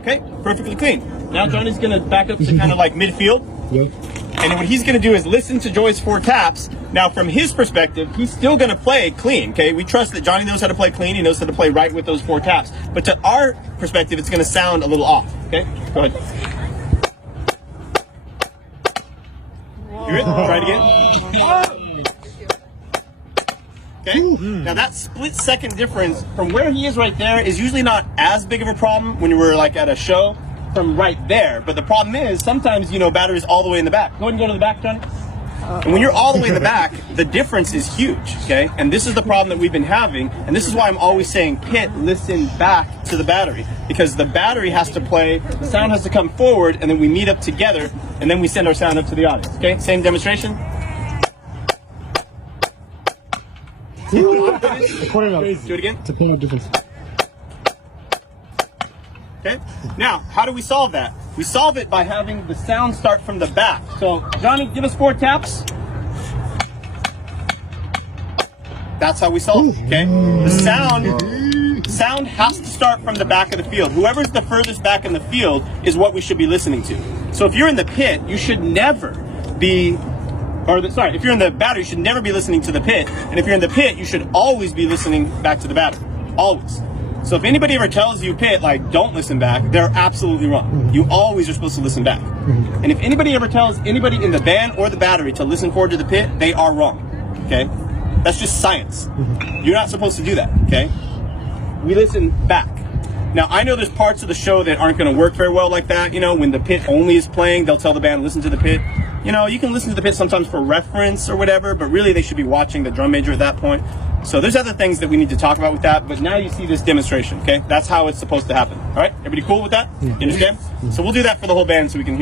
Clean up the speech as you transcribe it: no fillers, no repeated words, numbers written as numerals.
Okay, perfectly clean. Now Johnny's gonna back up to kind of like midfield. Yep. And what he's going to do is listen to Joy's 4 taps. Now, from his perspective, he's still going to play clean, okay? We trust that Johnny knows how to play clean. He knows how to play right with those 4 taps. But to our perspective, it's going to sound a little off, okay? Go ahead. Hear it? Try it again. Okay? Now, that split-second difference from where he is right there is usually not as big of a problem when we're, like, at a show from right there. But the problem is sometimes, you know, battery's all the way in the back. Go ahead and go to the back, Johnny. And when you're all the way in the back, the difference is huge, okay? And this is the problem that we've been having, and this is why I'm always saying, pit, listen back to the battery, because the battery has to play, the sound has to come forward, and then we meet up together, and then we send our sound up to the audience, okay? Same demonstration. Do Do it again. It's a point of difference. Okay. Now, how do we solve that? We solve it by having the sound start from the back. So, Johnny, give us 4 taps. That's how we solve it. Okay. The sound has to start from the back of the field. Whoever's the furthest back in the field is what we should be listening to. So, if you're in the pit, you should never be. If you're in the battery, you should never be listening to the pit. And if you're in the pit, you should always be listening back to the battery. Always. So if anybody ever tells you, pit, like, don't listen back, they're absolutely wrong. You always are supposed to listen back. And if anybody ever tells anybody in the band or the battery to listen forward to the pit, they are wrong. Okay? That's just science. You're not supposed to do that. Okay? We listen back. Now, I know there's parts of the show that aren't going to work very well like that. You know, when the pit only is playing, they'll tell the band, listen to the pit. You know, you can listen to the pit sometimes for reference or whatever, but really they should be watching the drum major at that point. So there's other things that we need to talk about with that, but now you see this demonstration, okay? That's how it's supposed to happen. All right? Everybody cool with that? You understand? So we'll do that for the whole band so we can hear